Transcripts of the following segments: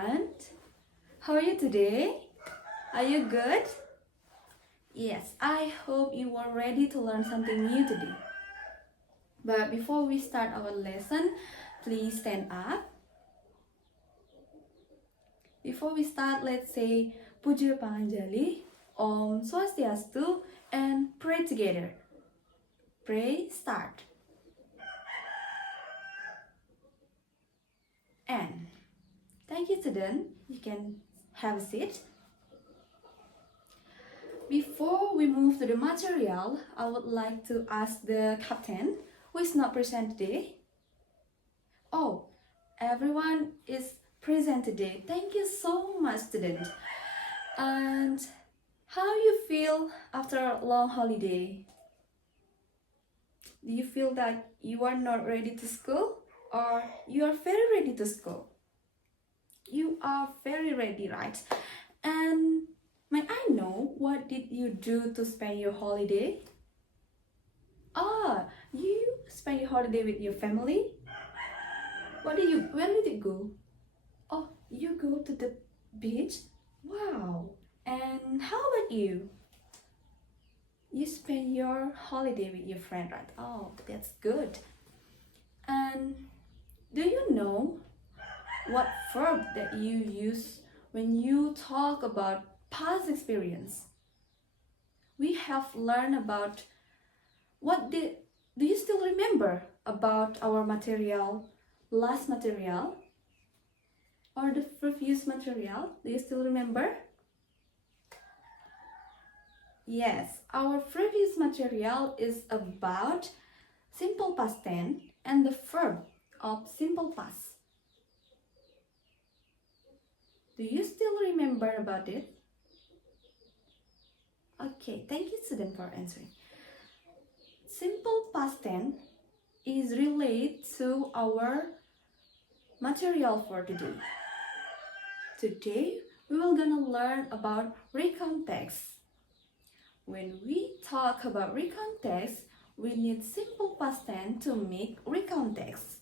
everyone. How are you today? Are you good? Yes, I hope you are ready to learn something new today. But before we start our lesson, please stand up. Before we start, let's say Puja Panjali, Om Swastiastu, and pray together. Pray, start. And thank you, student. You can have a seat. Before we move to the material, I would like to ask the captain who is not present today. Oh, everyone is present today. Thank you so much, student. And how you feel after a long holiday? Do you feel that you are not ready to school or you are very ready to school? You are very ready, right? And may I know what did you do to spend your holiday? You spend your holiday with your family? Where did you go? Oh, you go to the beach? Wow! And how about you? You spend your holiday with your friend, right? Oh, that's good. And do you know what verb that you use when you talk about past experience? We have learned about do you still remember about our last material or the previous material? Do you still remember? Yes, our previous material is about simple past tense and the verb of simple past. Do you still remember about it? Okay, thank you, student, for answering. Simple past tense is related to our material for today. Today, we will gonna learn about recontext. When we talk about recontext, we need simple past tense to make recontext.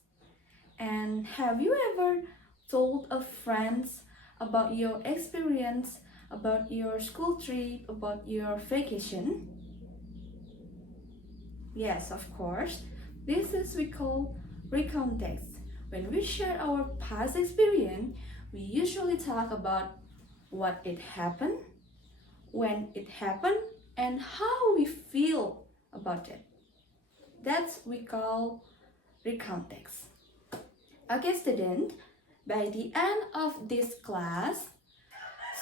And have you ever told a friend about your experience, about your school trip, about your vacation? Yes, of course. This is we call recontext. When we share our past experience, we usually talk about what it happened, when it happened, and how we feel about it. That's we call recontext. Okay, student, by the end of this class,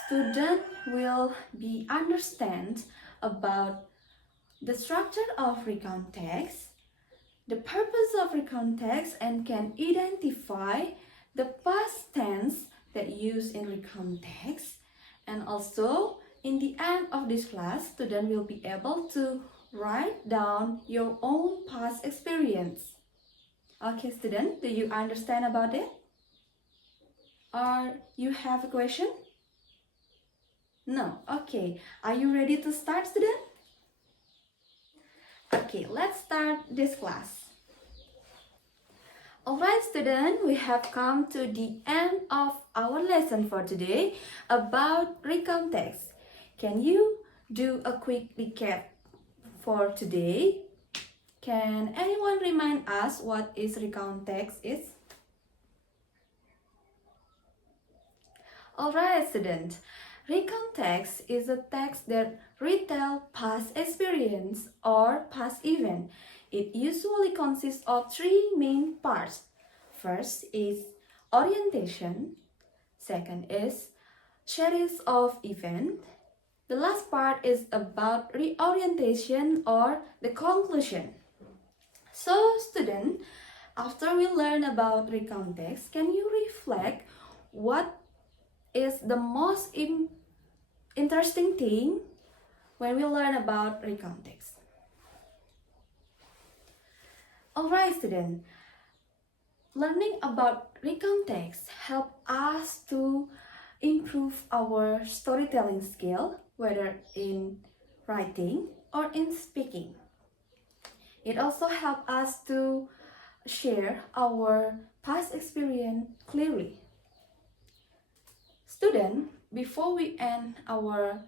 student will be understand about the structure of recontext, the purpose of recontext, and can identify the past tense that used in recontext. And also, in the end of this class, student will be able to write down your own past experience. Okay, student, do you understand about it? Or you have a question? No? Okay. Are you ready to start, student? Okay, let's start this class. Alright, student, we have come to the end of our lesson for today about recontext. Can you do a quick recap for today? Can anyone remind us what is recontext is? Alright, student. Recontext is a text that retells past experience or past event. It usually consists of three main parts. First is orientation. Second is series of events. The last part is about reorientation or the conclusion. So, student, after we learn about recontext, can you reflect what is the most interesting thing when we learn about recontext? Alright, student, learning about recontext help us to improve our storytelling skill, whether in writing or in speaking. It also helps us to share our past experience clearly. Student, before we end our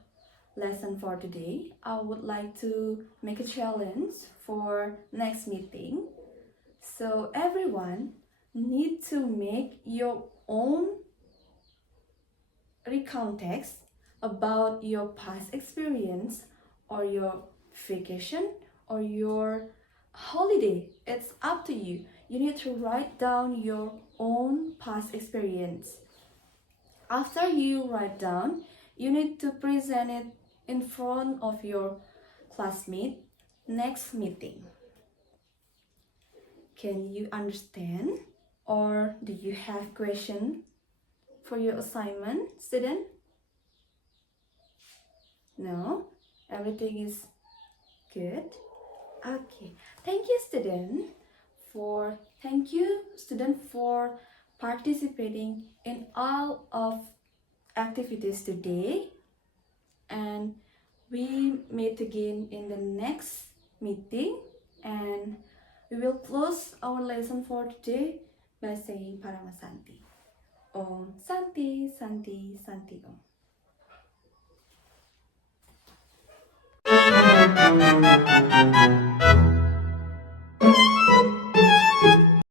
lesson for today, I would like to make a challenge for next meeting. So everyone need to make your own recount text about your past experience or your vacation or your holiday. It's up to you. You need to write down your own past experience. After you write down, you need to present it in front of your classmate next meeting. Can you understand? Or do you have question for your assignment, student? No? Everything is good? Okay. Thank you, student, for participating in all of activities today, and we meet again in the next meeting, and we will close our lesson for today by saying Paramasanti. Om Santi Santi Santi Om.